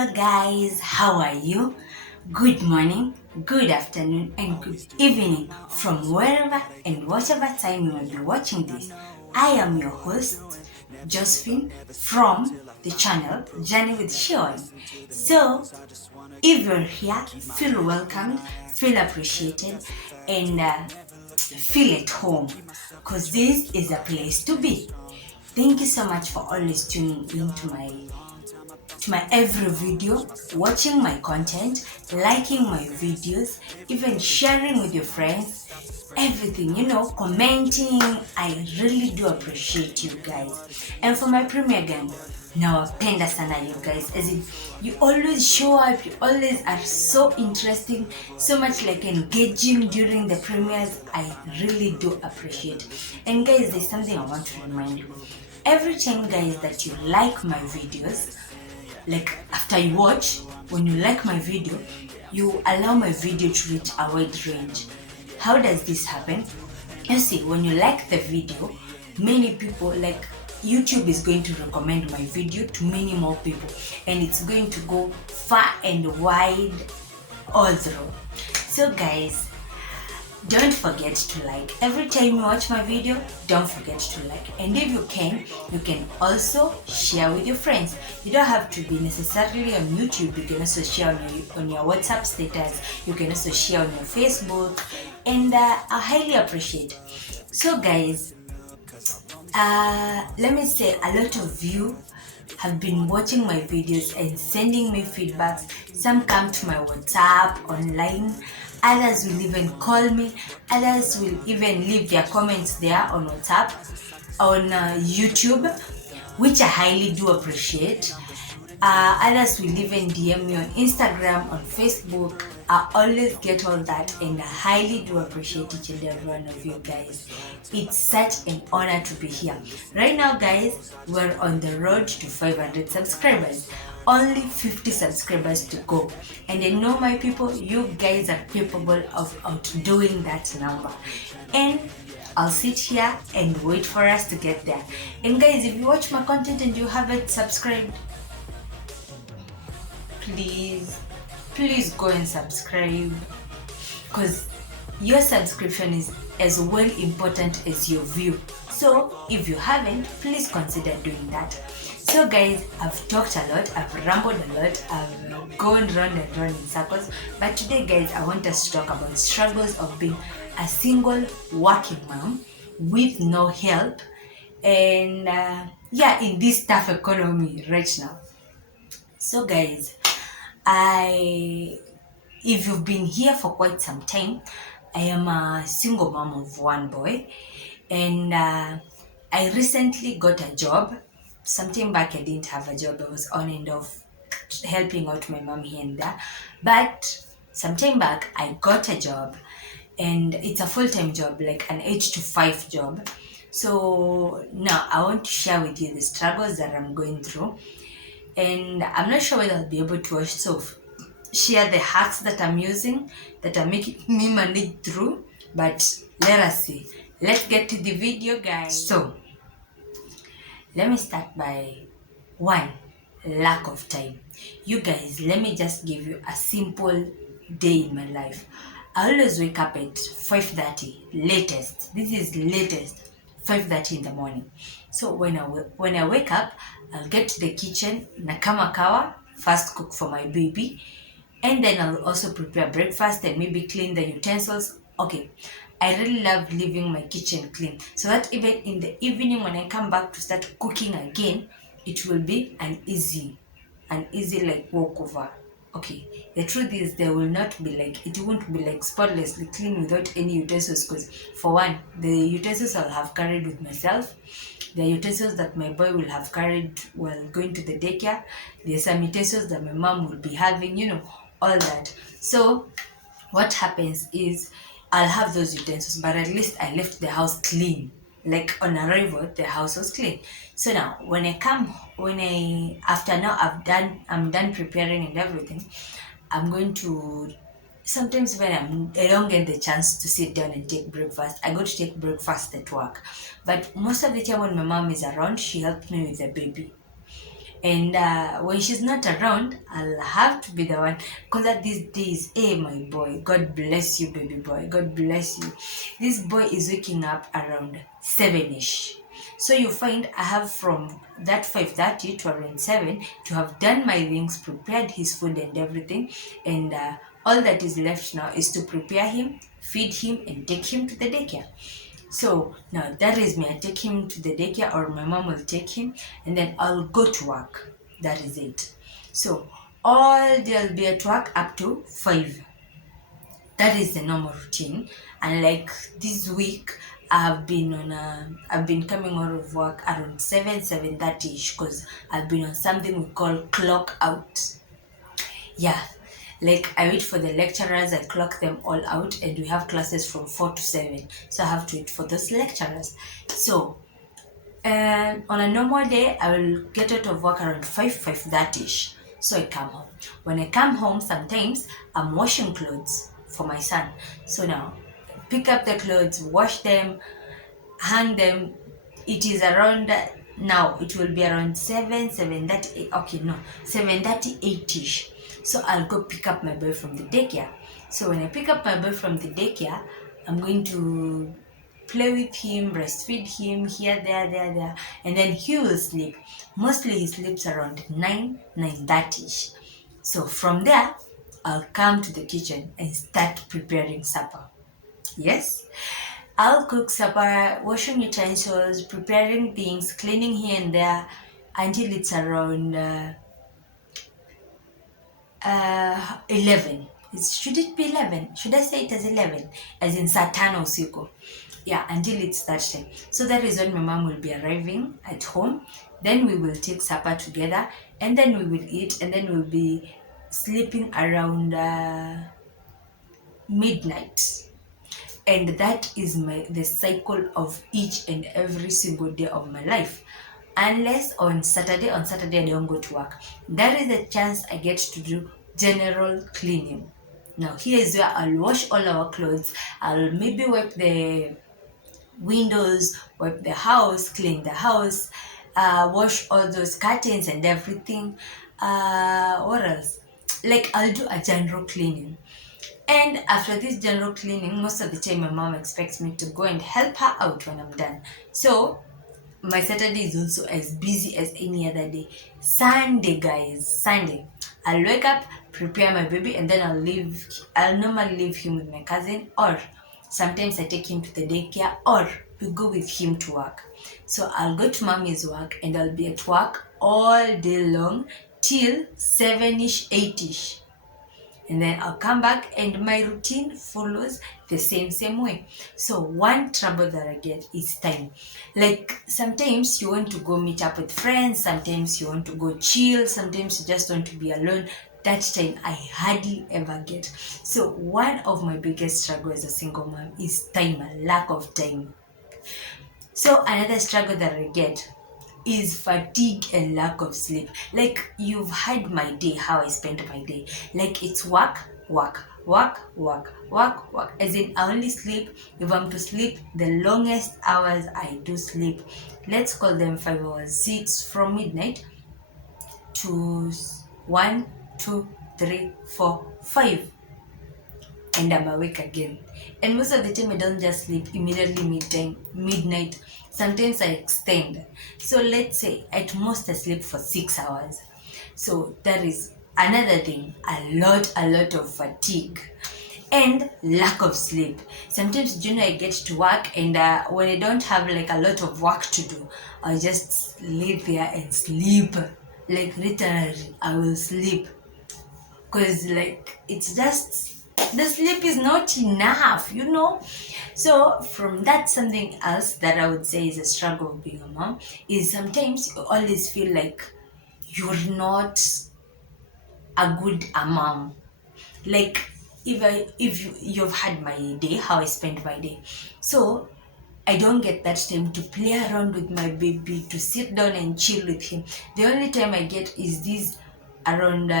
Hello, guys, how are you? Good morning, good afternoon, and good evening from wherever and whatever time you will be watching this. I am your host, Josephine, from the channel Journey with Sean. So, if you're here, feel welcomed, feel appreciated, and feel at home because this is a place to be. Thank you so much for always tuning into my every video, watching my content, liking my videos, even sharing with your friends, everything, commenting. I really do appreciate you guys. And for my premier gang, nawapenda sana you guys, as in you always show up, you always are so interesting, so much like engaging during the premieres. I really do appreciate. And guys, there's something I want to remind you. Every time, guys, that you like my videos, like after you watch, when you like my video, you allow my video to reach a wide range. How does this happen? You see, when you like the video, many people, like YouTube is going to recommend my video to many more people, and it's going to go far and wide all through. So guys, don't forget to like. Every time you watch my video, don't forget to like. And if you can also share with your friends. You don't have to be necessarily on YouTube. You can also share on your WhatsApp status. You can also share on your Facebook. And I highly appreciate. So guys, let me say, a lot of you have been watching my videos and sending me feedbacks. Some come to my WhatsApp online, others will even call me, others will even leave their comments there on WhatsApp, on YouTube, which I highly do appreciate. Others will even DM me on Instagram, on Facebook. I always get all that, and I highly do appreciate each and every one of you guys. It's such an honor to be here. Right now, guys, we're on the road to 500 subscribers. Only 50 subscribers to go. And I know, my people, you guys are capable of outdoing that number. And I'll sit here and wait for us to get there. And guys, if you watch my content and you haven't subscribed, please go and subscribe, because your subscription is as well important as your view. So if you haven't, please consider doing that. So guys, I've talked a lot, I've rambled a lot, I've gone round and round in circles, but today, guys, I want us to talk about struggles of being a single working mom with no help, and in this tough economy right now. So guys, if you've been here for quite some time, I am a single mom of one boy, and I recently got a job. Sometime back, I didn't have a job. I was on and off helping out my mom here and there. But sometime back, I got a job, and it's a full-time job, like an 8 to 5 job. So now I want to share with you the struggles that I'm going through, and I'm not sure whether I'll be able to also share the hacks that I'm using that are making me manage through, but let us see. Let's get to the video, guys. So let me start by one, lack of time. You guys, let me just give you a simple day in my life. I always wake up at 5:30 latest. This is latest 5:30 in the morning. So when I wake up, I'll get to the kitchen, nakama kawa, fast cook for my baby, and then I'll also prepare breakfast and maybe clean the utensils. Okay, I really love leaving my kitchen clean, so that even in the evening when I come back to start cooking again, it will be an easy like walkover. Okay, the truth is, it won't be like spotlessly clean without any utensils, because for one, the utensils I'll have carried with myself, the utensils that my boy will have carried while going to the daycare, there's some utensils that my mom will be having, all that. So what happens is, I'll have those utensils, but at least I left the house clean. Like on arrival, the house was clean. So now after now I'm done preparing and everything, I'm going to, sometimes when I don't get the chance to sit down and take breakfast, I go to take breakfast at work. But most of the time when my mom is around, she helps me with the baby. And when she's not around, I'll have to be the one. Because at these days, hey, my boy, God bless you, baby boy, God bless you. This boy is waking up around 7ish. So you find I have from that 5:30 to around 7 to have done my things, prepared his food and everything. And all that is left now is to prepare him, feed him, and take him to the daycare. So now that is me. I take him to the daycare, or my mom will take him, and then I'll go to work. That is it. So all day I'll be at work up to 5. That is the normal routine. And like this week, I've been coming out of work around 7:30ish, because I've been on something we call clock out. Yeah, like I wait for the lecturers, I clock them all out, and we have classes from 4 to 7. So I have to wait for those lecturers. So on a normal day, I will get out of work around 5:30ish. So I come home. When I come home, sometimes I'm washing clothes for my son. So now, pick up the clothes, wash them, hang them. It is around now. It will be around 7:30. Okay, no, 7:38ish. So I'll go pick up my boy from the daycare. So when I pick up my boy from the daycare, I'm going to play with him, breastfeed him here, there, and then he will sleep. Mostly he sleeps around 9:30ish. So from there, I'll come to the kitchen and start preparing supper. Yes, I'll cook supper, washing utensils, preparing things, cleaning here and there until it's around 11. Should it be 11? Should I say it as 11? As in saa tano usiku. Yeah, until it's that time. So that is when my mom will be arriving at home. Then we will take supper together, and then we will eat, and then we'll be sleeping around midnight. And that is the cycle of each and every single day of my life. Unless on Saturday I don't go to work. That is the chance I get to do general cleaning. Now here is where I'll wash all our clothes. I'll maybe wipe the windows, wipe the house, clean the house, wash all those curtains and everything. What else? Like I'll do a general cleaning. And after this general cleaning, most of the time my mom expects me to go and help her out when I'm done. So my Saturday is also as busy as any other day. Sunday, guys, Sunday. I'll wake up, prepare my baby, and then I'll normally leave him with my cousin, or sometimes I take him to the daycare, or we go with him to work. So I'll go to mommy's work, and I'll be at work all day long till 7ish, 8ish. And then I'll come back and my routine follows the same way. So one trouble that I get is time. Like sometimes you want to go meet up with friends, sometimes you want to go chill, sometimes you just want to be alone. That time I hardly ever get. So one of my biggest struggles as a single mom is time, a lack of time. So another struggle that I get is fatigue and lack of sleep. Like you've had my day, how I spent my day. Like it's work, work, work, work, work, work. As in I only sleep if I'm to sleep the longest hours I do sleep. Let's call them 5 hours, 6 from midnight to 1, 2, 3, 4, 5. And I'm awake again. And most of the time I don't just sleep immediately midnight. Sometimes I extend. So let's say at most I sleep for 6 hours. So that is another thing, a lot of fatigue and lack of sleep. Sometimes I get to work, and when I don't have like a lot of work to do, I'll just lay there and sleep. Like literally I will sleep, because like it's just the sleep is not enough. So from that, something else that I would say is a struggle of being a mom is sometimes you always feel like you're not a good mom. Like if you've had my day, how I spent my day, so I don't get that time to play around with my baby, to sit down and chill with him. The only time I get is this around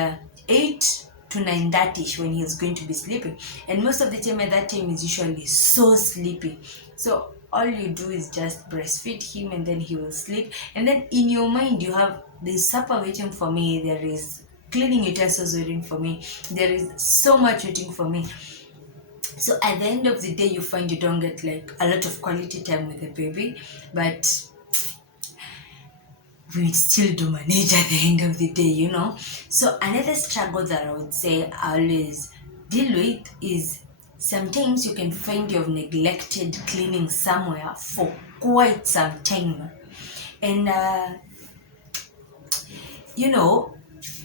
8 to 9:30 when he's going to be sleeping. And most of the time at that time is usually so sleepy. So all you do is just breastfeed him, and then he will sleep. And then in your mind you have There's supper waiting for me. There is cleaning utensils waiting for me. There is so much waiting for me. So at the end of the day, you find you don't get like a lot of quality time with the baby, but we still do manage at the end of the day. So another struggle that I would say I always deal with is sometimes you can find you've neglected cleaning somewhere for quite some time. And you know,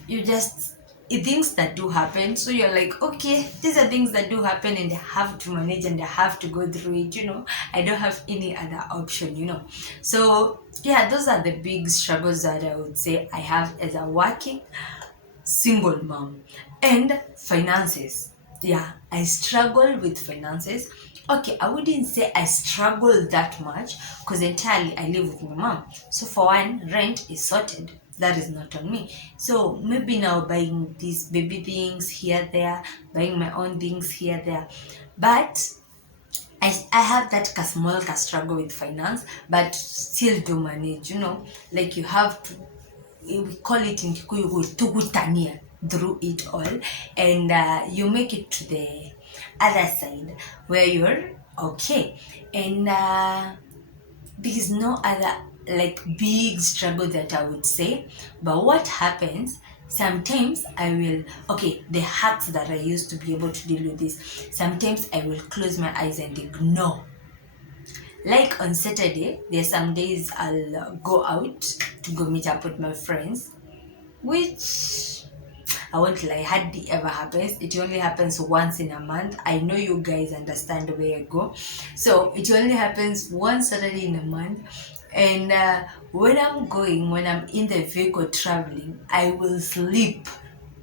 you just things that do happen, so you're like, okay, these are things that do happen and I have to manage and I have to go through it. I don't have any other option. So yeah, those are the big struggles that I would say I have as a working single mom. And finances, yeah, I struggle with finances. Okay, I wouldn't say I struggle that much because entirely I live with my mom. So for one, rent is sorted. That is not on me. So maybe now buying these baby things here, there, buying my own things here, there. But I have that small struggle with finance, but still do manage. Like you have to, we call it in Kikuyu tugutania through it all, and you make it to the other side where you're okay. And there is no other like big struggle that I would say. But what happens sometimes I will, okay, the hacks that I used to be able to deal with this, sometimes I will close my eyes and ignore. Like on Saturday, there's some days I'll go out to go meet up with my friends, which I won't lie, hardly ever happens. It only happens once in a month. I know you guys understand where I go. So it only happens one Saturday in a month. And when I'm in the vehicle traveling, I will sleep.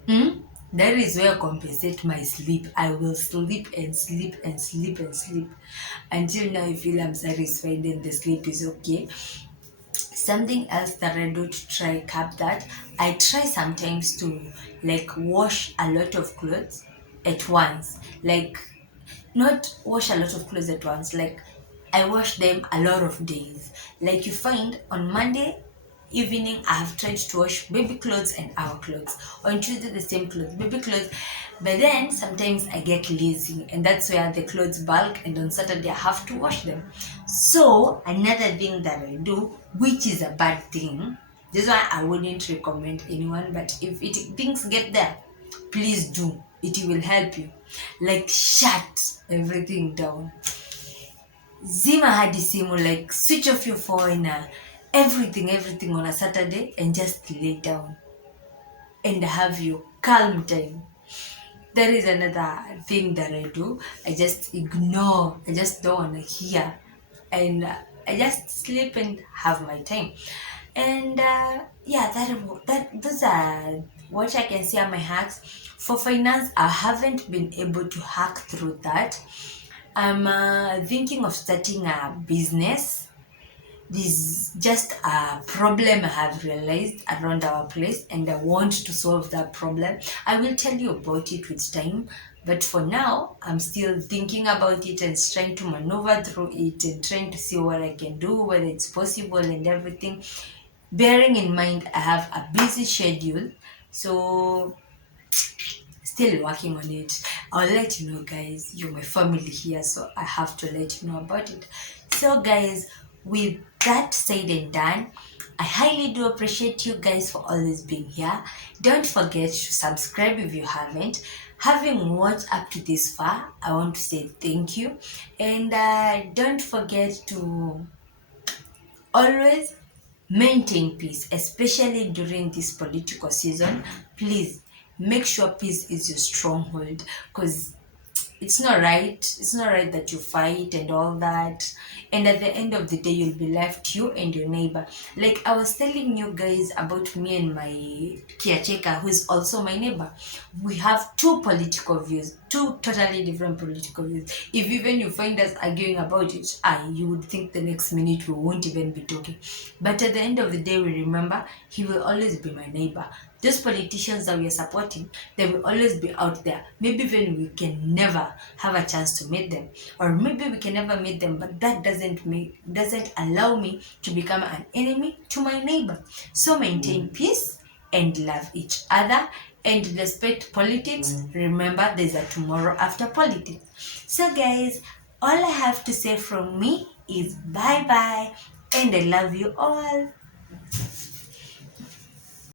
That is where I compensate my sleep. I will sleep and sleep and sleep and sleep until now I feel I'm satisfied and the sleep is okay. Something else that I do to try cap that, I try sometimes to like wash a lot of clothes at once. Like not wash a lot of clothes at once, like I wash them a lot of days. Like you find on Monday evening I have tried to wash baby clothes and our clothes. On Tuesday the same clothes, baby clothes. But then sometimes I get lazy and that's where the clothes bulk and on Saturday I have to wash them. So another thing that I do, which is a bad thing, this one I wouldn't recommend anyone, but if things get there, please do. It will help you. Like shut everything down. Zima hadi simu, like switch off your phone, everything on a Saturday and just lay down and have your calm time. That is another thing that I do. I just ignore. I just don't want to hear. And I just sleep and have my time. And yeah, those are what I can say are my hacks. For finance, I haven't been able to hack through that. I'm thinking of starting a business. This is just a problem I have realized around our place and I want to solve that problem. I will tell you about it with time, but for now I'm still thinking about it and trying to maneuver through it and trying to see what I can do, whether it's possible and everything. Bearing in mind I have a busy schedule, so still working on it. I'll let you know, guys. You're my family here, so I have to let you know about it. So guys, with that said and done, I highly do appreciate you guys for always being here. Don't forget to subscribe if you haven't. Having watched up to this far, I want to say thank you. And don't forget to always maintain peace, especially during this political season. Please make sure peace is your stronghold, because it's not right that you fight and all that, and at the end of the day you'll be left, you and your neighbor. Like I was telling you guys about me and my caretaker, who is also my neighbor. We have two political views, two totally different political views. If even you find us arguing about it, you would think the next minute we won't even be talking. But at the end of the day, we remember he will always be my neighbor. those politicians that we are supporting, they will always be out there. Maybe even we can never have a chance to meet them, or maybe we can never meet them, but that doesn't allow me to become an enemy to my neighbor. So maintain peace and love each other and respect politics. Remember, there's a tomorrow after politics. So guys, all I have to say from me is bye bye, and I love you all.